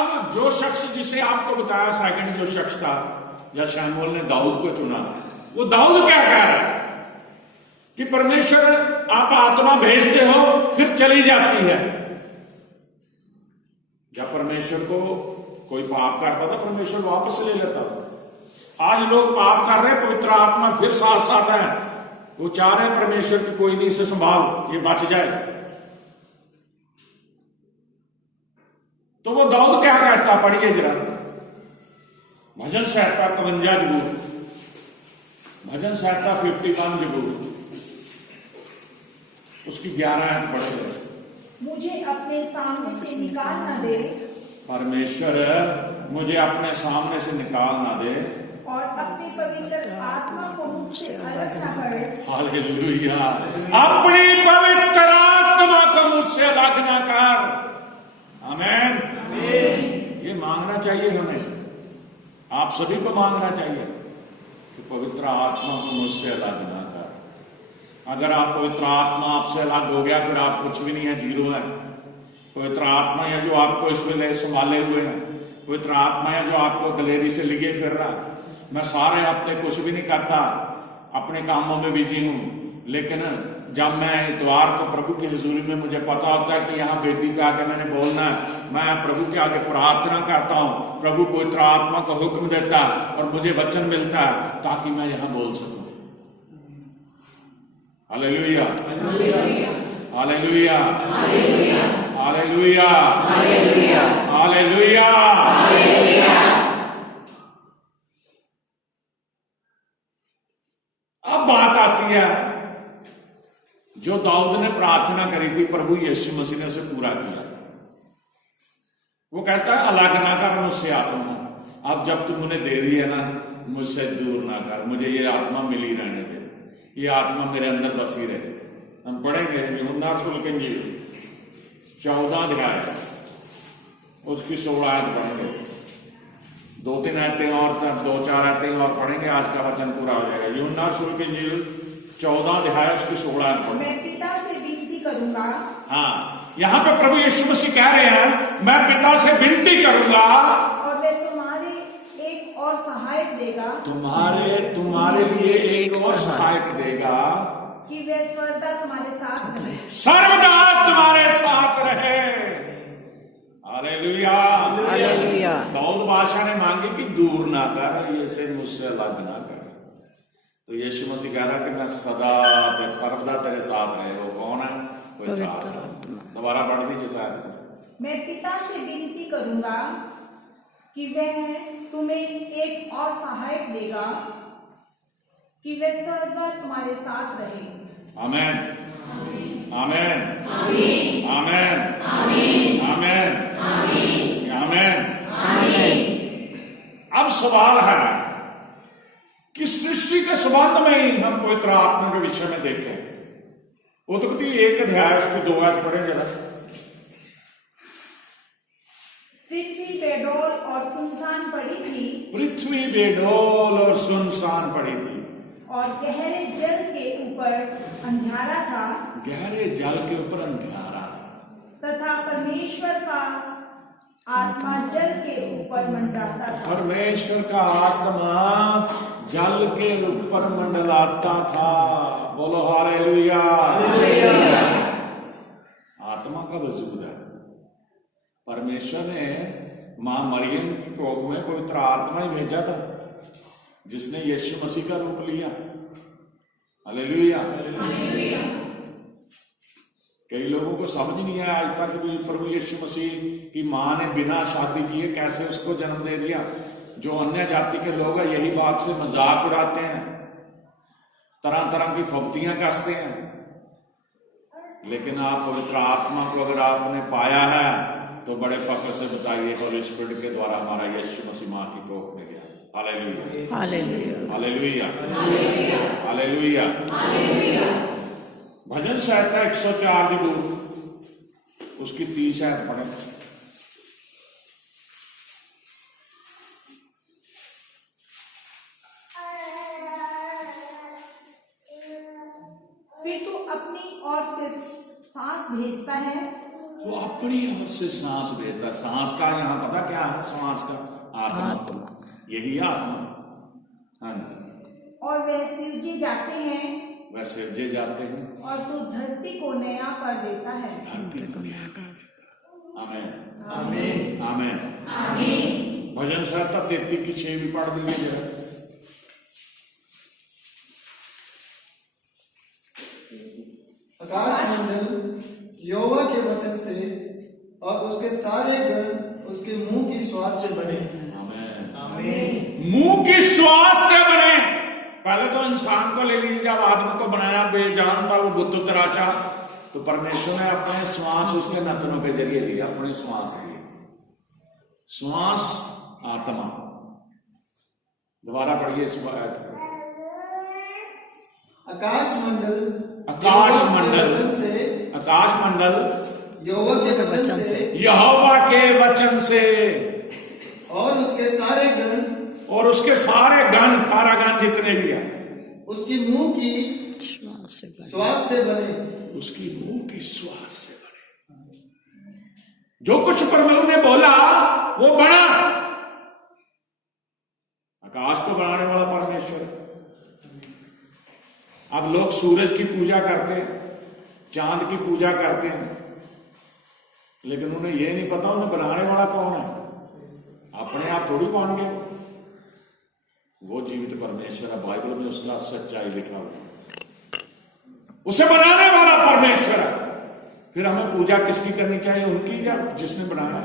अब जो शख्स जिसे आपको बताया सेकंड जो शख्स था, या शमूएल ने दाऊद को चुना, वो दाऊद क्या कह रहा है कि परमेश्वर आप आत्मा भेजते हो फिर चली जाती है। जब परमेश्वर को कोई पाप करता था परमेश्वर वापस ले लेता था। आज लोग पाप कर रहे, पवित्र आत्मा फिर साथ साथ है, वो चाह रहे परमेश्वर की कोई नहीं इसे संभाल, ये बच जाए। तो वो दाऊद क्या कहता, पढ़िए जरा भजन संहिता 52 जबूर, भजन संहिता 51 जबूर, उसकी 11 आयत पढ़े। मुझे अपने सामने से निकाल न दे, परमेश्वर मुझे अपने सामने से निकाल ना दे, और अपनी पवित्र आत्मा को मुझसे अलग न कर। हालेलुया, अपनी पवित्र आत्मा को मुझसे अलग ना कर। आमीन। ये मांगना चाहिए हमें, आप सभी को मांगना चाहिए कि पवित्र आत्मा को मुझसे अलग ना कर। अगर आप पवित्र आत्मा आपसे अलग हो गया फिर आप कुछ भी नहीं है, जीरो है। पवित्र आत्मा है जो आपको इसमें ले संभाले हुए है, पवित्र आत्मा है जो आपको दलेरी से लिए फिर रहा। मैं सारे हफ्ते कुछ भी नहीं करता, अपने कामों में बिजी हूं, लेकिन जब मैं इतवार को प्रभु की हुजूरी में मुझे पता होता है कि यहाँ वेदी पे आके मैंने बोलना है, मैं प्रभु के आगे प्रार्थना करता हूँ, प्रभु पवित्र आत्मा को हुक्म देता है और मुझे वचन मिलता है ताकि मैं यहाँ बोल सकूं। Hallelujah, hallelujah, hallelujah, hallelujah. अब बात आती है जो दाऊद ने प्रार्थना करी थी, प्रभु यीशु मसीह ने उसे पूरा किया। वो कहता है अलग ना कर मुझसे आत्मा, अब जब तुम उन्हें दे दी है ना, मुझसे दूर ना कर, मुझे ये आत्मा मिली रहने दे, ये आत्मा मेरे अंदर बसी रहे। हम पढ़ेंगे यूहन्ना रसूल की इंजील 14 अध्याय उसकी 16 आयत पढ़ेंगे, 2-3 आयतें और 2-4 आयतें और पढ़ेंगे, आज का वचन पूरा हो जाएगा। यूहन्ना रसूल की इंजील 14 अध्याय उसकी 16 आयत पढ़ेंगे। मैं पिता से विनती करूंगा। हाँ, यहाँ पे प्रभु यीशु मसीह कह रहे हैं मैं पिता से विनती करूंगा और वे तुम्हारे एक और सहायक देगा, तुम्हारे लिए एक और सहायक देगा कि वे सर्वदा तुम्हारे साथ रहे। सर्वदा तुम्हारे साथ रहे। Hallelujah, hallelujah. दाऊद बादशाह ने मांगी कि दूर ना कर, ये से मुझसे अलग ना कर। तो यीशु मसीह कह रहा कि मैं सदा सर्वदा तेरे साथ रहे। वो कौन है? पवित्र आत्मा। दोबारा पढ़ दीजिए शायद। मैं पिता से विनती करूंगा कि वह तुम्हें एक और सहायक देगा, कि वे सर्वदा तुम्हारे साथ रहे। आमीन, आमीन, आमीन, आमीन, आमीन, आमीन। अब सवाल है कि सृष्टि के संबंध में ही हम पवित्र आत्मा के विषय में देखें। उत्पत्ति 1 अध्याय उसकी 2 आयत पढ़े जरा। पृथ्वी बेडौल और सुनसान पड़ी थी, पृथ्वी बेडौल और सुनसान पड़ी थी, और गहरे जल के ऊपर अंधियारा था, गहरे जल के ऊपर अंधियारा था, तथा परमेश्वर का आत्मा जल के ऊपर मंडराता था। परमेश्वर का आत्मा जल के ऊपर मंडलाता था। बोलो हालेलुया। आत्मा का वजूद है। परमेश्वर ने मां मरियम की कोख में पवित्र आत्मा ही भेजा था जिसने यीशु मसीह का रूप लिया। हालेलुया। कई लोगों को समझ नहीं आया आज तक भी प्रभु यीशु मसीह की मां ने बिना शादी किए कैसे उसको जन्म दे दिया। जो अन्य जाति के लोग हैं यही बात से मजाक उड़ाते हैं, तरह तरह की फब्तियां कसते हैं। लेकिन आप पवित्र आत्मा को अगर आपने पाया है तो बड़े फख्र से बताइए होली स्पिरिट के द्वारा हमारा यीशु मसीह मां की कोख में गया। Hallelujah, hallelujah, hallelujah, hallelujah. भजन संहिता 104 जबूर उसकी 30 आयत पढ़े। फिर तू अपनी ओर से सांस भेजता है तो अपनी ओर से सांस भेजता है। सांस का यहाँ पता क्या है? श्वास का आत्मा, यही आत्मा। हाँ जी। और वे सिरजे जाते हैं, वह सिरजे जाते हैं और तू धरती को नया कर देता है। धरती को नया कर देता। आमीन आमीन आमीन। आमीन। भजन संहिता 33 की 6 भी पढ़ दीजिए जरा। आकाश मंडल यहोवा के वचन से और उसके सारे गण उसके मुंह की श्वास से बने। आमीन आमीन। मुंह की श्वास से बने। पहले तो इंसान को ले लीजिए, जब आदमी को बनाया बेजान था, वो बुत तराशा, तो परमेश्वर ने अपने श्वास उसके नथनों के जरिए दिया, अपने श्वास दिए। श्वास आत्मा। दोबारा पढ़िए इस आयत को। आकाश मंडल आकाश मंडल, से आकाश मंडल यहोवा के वचन से यहोवा के वचन से और उसके सारे गण और उसके सारे गण, तारागण जितने भी हैं, उसकी मुंह की श्वास से बने। उसकी मुंह की श्वास से बने। जो कुछ परमेश्वर ने बोला वो बना। आकाश को बनाने वाला परमेश्वर है। अब लोग सूरज की पूजा करते हैं, चांद की पूजा करते हैं, लेकिन उन्हें यह नहीं पता उन्हें बनाने वाला कौन है। अपने आप थोड़ी बन गए, वो जीवित परमेश्वर है। बाइबल में उसका सच्चाई लिखा हुआ, उसे बनाने वाला परमेश्वर है। फिर हमें पूजा किसकी करनी चाहिए? उनकी, या जिसने बनाया,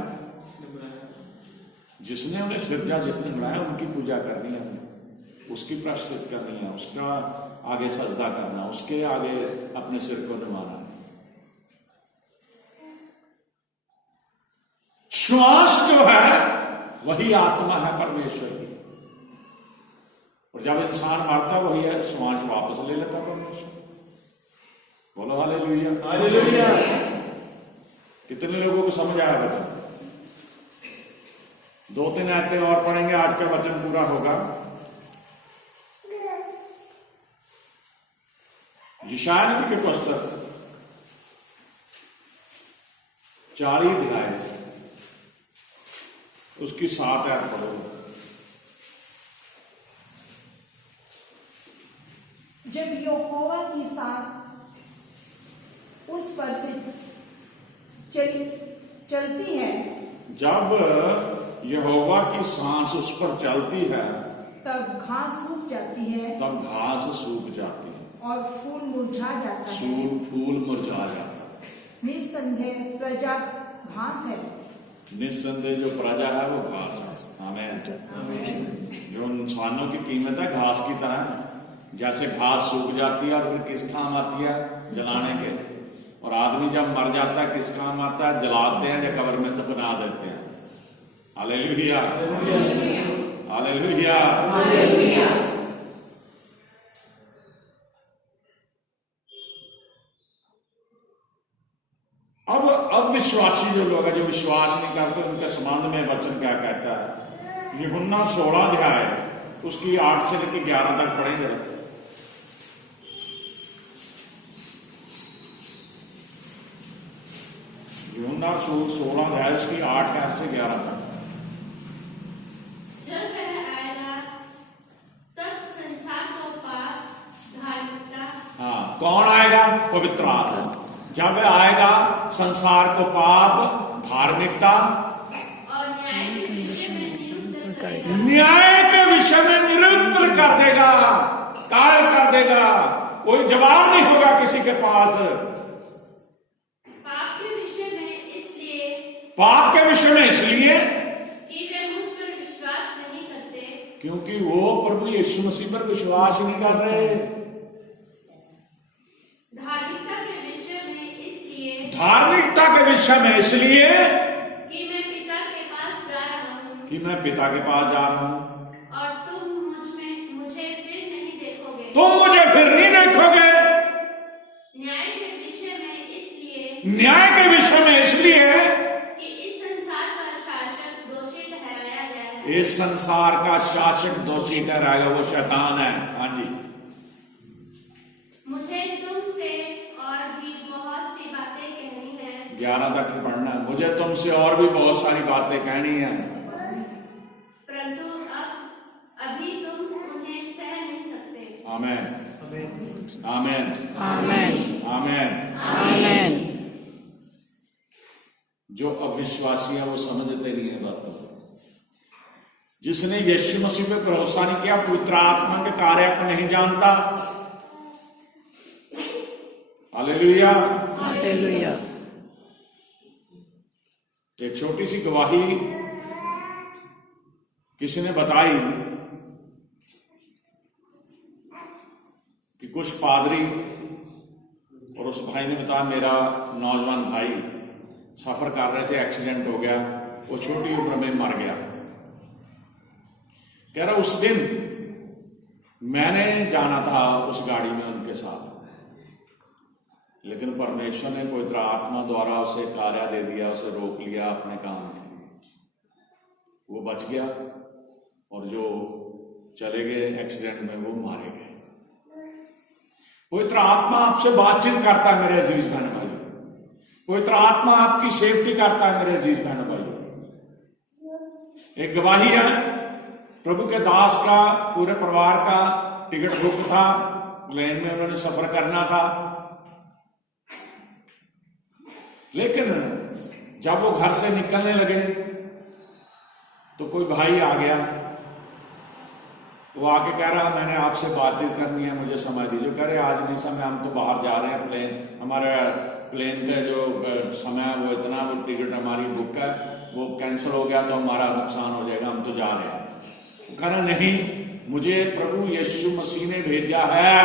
जिसने उन्हें सृजा, जिसने बनाया, उनकी पूजा करनी है हमें, उसकी प्रायश्चित करनी है, उसका आगे सजदा करना, उसके आगे अपने सिर को निभाना है। श्वास जो है वही आत्मा है परमेश्वर की, और जब इंसान मरता वही है श्वास वापस ले लेता परमेश्वर। बोलो हालेलुया हालेलुया। कितने लोगों को समझ आया वचन? 2-3 आयतें और पढ़ेंगे, आज का वचन पूरा होगा। यशायाह नबी के पुस्तक 40 अध्याय उसकी 7 आयत पढ़ो। जब यहोवा की सांस उस पर से चलती है, जब यहोवा की सांस उस पर चलती है, तब घास सूख जाती है तब घास सूख जाती है, और फूल मुरझा जाता है। फूल मुरझा जाता है। निस्संदेह प्रजा घास है, निस्संदेह जो प्रजा है वो घास है। आमीन। जो इंसानों की कीमत है घास की तरह, जैसे घास सूख जाती है और फिर किस काम आती है? जलाने के। और आदमी जब मर जाता है किस काम आता है? जलाते हैं या कब्र में दफना देते हैं। Hallelujah hallelujah. अब विश्वासी जो लोग हैं, जो विश्वास नहीं करते, उनके संबंध में वचन क्या कहता है? यूहन्ना 16 अध्याय उसकी 8 से लेकर 11 तक पढ़ेंगे। यूहन्ना 16 अध्याय उसकी 8 से 11 तक। जब वह आएगा तब संसार को पाप, धार्मिकता, हाँ, कौन आएगा? पवित्र आत्मा। जब वह आएगा संसार को पाप, धार्मिकता और न्याय के विषय में नियुक्त करेगा। न्याय के विषय में निरुद्ध कर देगा, कायल कर देगा। कोई जवाब नहीं होगा किसी के पास। पाप के विषय में इसलिए पाप के विषय में इसलिए कि वे मुझ पर विश्वास नहीं करते, क्योंकि वो प्रभु यीशु मसीह पर विश्वास नहीं कर रहे। धार्मिकता के विषय में इसलिए धार्मिकता के विषय में इसलिए कि मैं पिता के पास जा रहा हूँ, कि मैं पिता के पास जा रहा हूं, और तुम मुझे फिर नहीं देखोगे। तुम मुझे फिर नहीं देखोगे। न्याय के विषय में इसलिए न्याय के विषय में इसलिए कि इस संसार का शासक दोषी ठहराया गया है। इस संसार का शासक दोषी ठहराएगा, वो शैतान है। हाँ जी। मुझे तुमसे और भी बहुत सी बातें कहनी है, 11 तक ही पढ़ना है। मुझे तुमसे और भी बहुत सारी बातें कहनी है, परंतु अब अभी तुम उन्हें सह नहीं सकते। आमेन आमीन। आमेन आमेन आमेन। आमेन। जो अविश्वासी है वो समझते नहीं है बातों को। जिसने यीशु मसीह पे भरोसा नहीं किया, पवित्र आत्मा के कार्य को नहीं जानता। हालेलुया। हालेलुया। एक छोटी सी गवाही किसी ने बताई कि कुछ पादरी और उस भाई ने बताया, मेरा नौजवान भाई सफर कर रहे थे, एक्सीडेंट हो गया, वो छोटी उम्र में मर गया। कह रहा उस दिन मैंने जाना था उस गाड़ी में उनके साथ, लेकिन परमेश्वर ने पवित्र आत्मा द्वारा उसे कार्य दे दिया, उसे रोक लिया अपने काम के लिए। वो बच गया और जो चले गए एक्सीडेंट में वो मारे गए। पवित्र आत्मा आपसे बातचीत करता है मेरे अजीज बहन भाई। पवित्र आत्मा आपकी सेफ्टी करता है मेरे अजीज बहन भाई। एक गवाही है, प्रभु के दास का पूरे परिवार का टिकट बुक था, प्लेन में उन्होंने सफर करना था, लेकिन जब वो घर से निकलने लगे तो कोई भाई आ गया। वो आके कह रहा, मैंने आपसे बातचीत करनी है, मुझे समय दीजिए। कह रहे आज नहीं समय, हम तो बाहर जा रहे हैं, प्लेन हमारा प्लेन का जो समय है वो इतना, वो टिकट हमारी बुक है वो कैंसिल हो गया तो हमारा नुकसान हो जाएगा, हम तो जा रहे हैं। वो कह रहा नहीं, मुझे प्रभु यीशु मसीह ने भेजा है,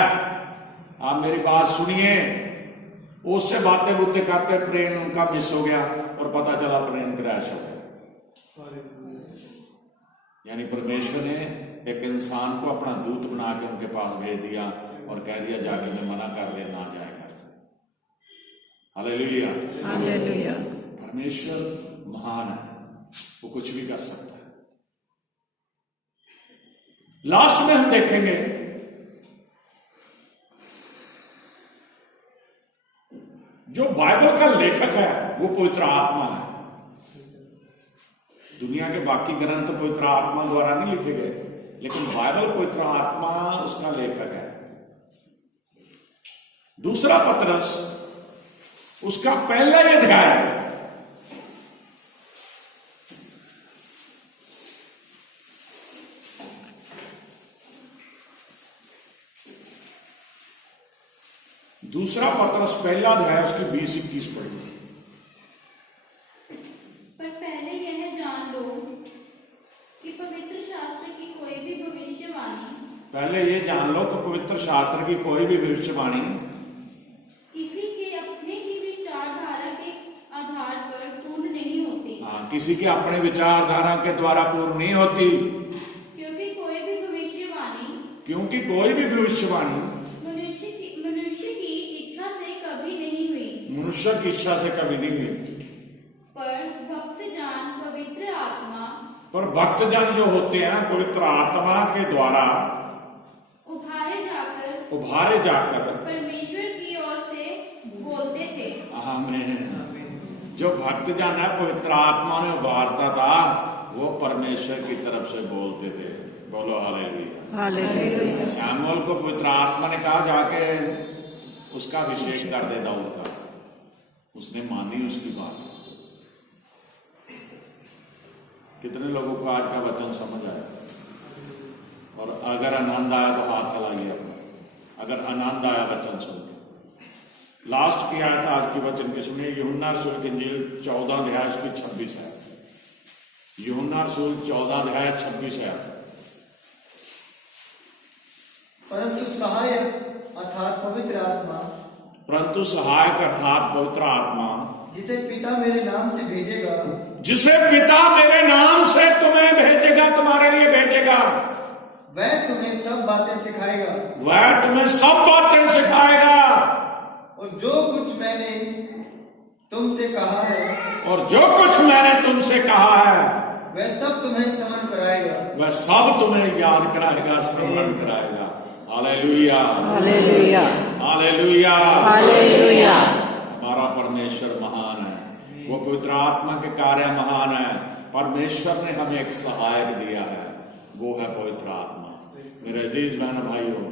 आप मेरी बात सुनिए। उससे बातें बुतें करते प्लेन उनका मिस हो गया और पता चला प्लेन क्रैश हो गया। यानी परमेश्वर ने एक इंसान को अपना दूत बना के उनके पास भेज दिया और कह दिया जाके मैं मना कर दे, ना जाए घर से। हालेलुया। हालेलुया। परमेश्वर महान है, वो कुछ भी कर सकता है। लास्ट में हम देखेंगे जो बाइबल का लेखक है वो पवित्र आत्मा है। दुनिया के बाकी ग्रंथ तो पवित्र आत्मा द्वारा नहीं लिखे गए, लेकिन बाइबल पवित्र आत्मा उसका लेखक है। दूसरा पत्रस उसका पहला ही अध्याय है। दूसरा पत्रस पहला अध्याय उसकी 20-21 पढ़ी। पर पहले यह जान लो कि पवित्र शास्त्र की कोई भी भविष्यवाणी पहले ये जान लो कि पवित्र शास्त्र की कोई भी भविष्यवाणी किसी के अपने की विचारधारा के आधार पर पूर्ण नहीं होती। किसी की अपने विचारधारा के द्वारा पूर्ण नहीं होती, क्योंकि कोई भी भविष्यवाणी मनुष्य की इच्छा से कभी नहीं हुई, मनुष्य की इच्छा से कभी नहीं हुई। पर भक्तजन जो होते हैं पवित्र आत्मा के द्वारा उभारे जाकर परमेश्वर की ओर से बोलते थे। आमीन। जो भक्तजन है पवित्र आत्मा ने उभारता था, वो परमेश्वर की तरफ से बोलते थे। बोलो हालेलुया। हालेलुया। शमूएल को पवित्र आत्मा ने कहा जाके उसका अभिषेक कर दे दाऊद का, उसने मानी उसकी बात। कितने लोगों को आज का वचन समझ आया? और अगर आनंद आया तो हाथ हिलाइए अपना, अगर आनंद आया वचन सुन के। लास्ट की आयत आज की वचन की सुनिए, यूहन्ना रसूल की इंजील 14 अध्याय उसकी 26 आयत। यूहन्ना रसूल 14 अध्याय 26 आयत। परंतु सहायक अर्थात पवित्र आत्मा, परंतु सहायक अर्थात पवित्र आत्मा, जिसे पिता मेरे नाम से भेजेगा, जिसे पिता मेरे नाम से तुम्हें भेजेगा, तुम्हारे लिए भेजेगा, वह तुम्हें सब बातें सिखाएगा, वह तुम्हें सब बातें सिखाएगा, और जो कुछ मैंने तुमसे कहा है, और जो कुछ मैंने तुमसे कहा है, वह सब तुम्हें स्मरण कराएगा। वह सब तुम्हें याद कराएगा, स्मरण कराएगा। हालेलुया। हालेलुया। हालेलुया। हालेलुया। हमारा परमेश्वर महान है। पवित्र आत्मा के कार्य महान है। परमेश्वर ने हमें एक सहायक दिया है, वो है पवित्र आत्मा। मेरे अजीज बहनों भाइयों,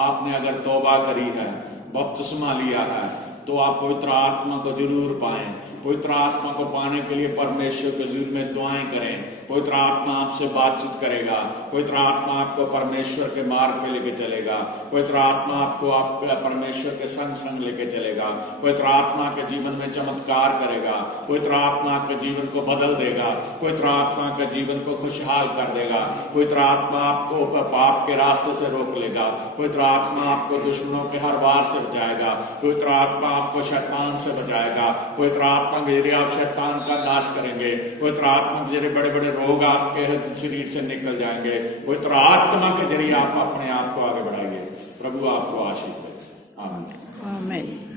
आपने अगर तौबा करी है, बपतिस्मा लिया है, तो आप पवित्र आत्मा को जरूर पाएं। पवित्र आत्मा को पाने के लिए परमेश्वर के हजूर में दुआएं करें। पवित्र आत्मा आपसे बातचीत करेगा। पवित्र आत्मा आपको परमेश्वर के मार्ग पे लेके चलेगा। पवित्र आत्मा आपको परमेश्वर के संग संग लेके चलेगा। पवित्र आत्मा के जीवन में चमत्कार करेगा। पवित्र आत्मा आपके जीवन को बदल देगा। पवित्र आत्मा के जीवन को खुशहाल कर देगा। पवित्र आत्मा आपको पाप के रास्ते से रोक लेगा। पवित्र आत्मा आपको दुश्मनों के हर वार से बचाएगा। पवित्र आत्मा आपको शैतान से बचाएगा। पवित्र आत्मा के जरिए आप शैतान का नाश करेंगे। पवित्र आत्मा के जरिए बड़े बड़े रोग आपके शरीर से निकल जाएंगे। पवित्र आत्मा के जरिए आप अपने आप को आगे बढ़ाएंगे। प्रभु आपको आशीष दे। आमीन। आमीन।